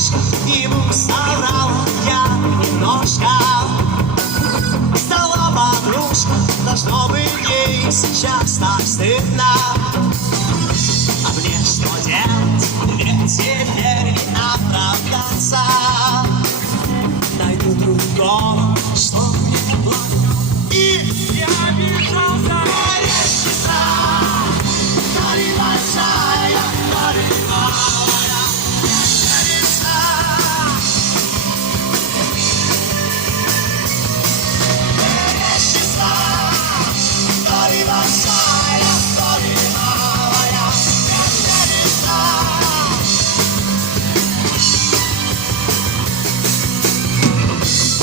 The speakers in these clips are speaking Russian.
подушка, ему соврала я немножко. Стала подружка, должно быть ей сейчас так стыдно. А мне что делать, ведь теперь не оправдаться. Найду другого, что мне платит. И я обижался. Мерещится, то ли большая, то ли малая. Мерещится. Мерещится, то ли большая, то ли малая. Мерещится.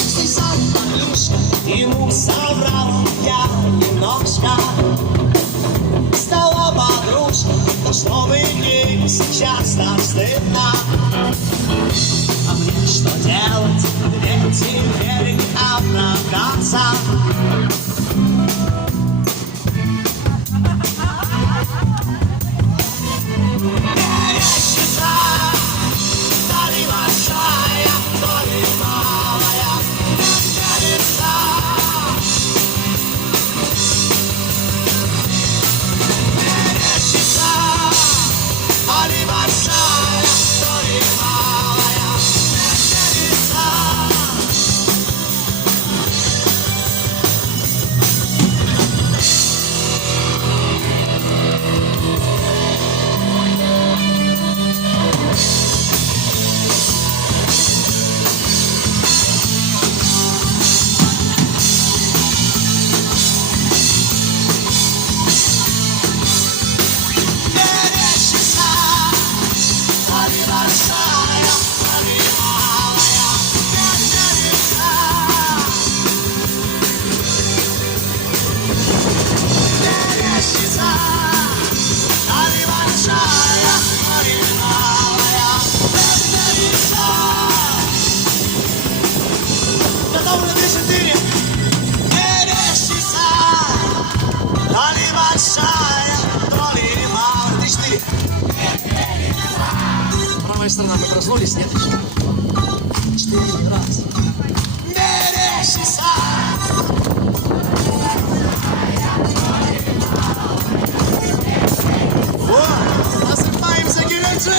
Слышал, Анюшка, ему соврала я немножко. Стала подружка, но что бы ей сейчас так стыдно. А мне что делать, ведь теперь не оправдаться. Мерещится, то ли большая, то ли малая. Мерещится. Мерещится, то ли большая, то ли малая. Мерещится. Мерещится, то ли большая, то ли малая. Мерещится. Мерещится, то ли большая, то ли малая. Мерещится. Готовы на 3-4. Мерещится, то ли большая, то ли малая. 3-4. Правая сторона, мы проснулись, нет еще? 4 раз. Мерещится. Вот, насыпаемся Геленджике.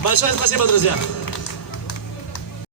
Большое спасибо, друзья!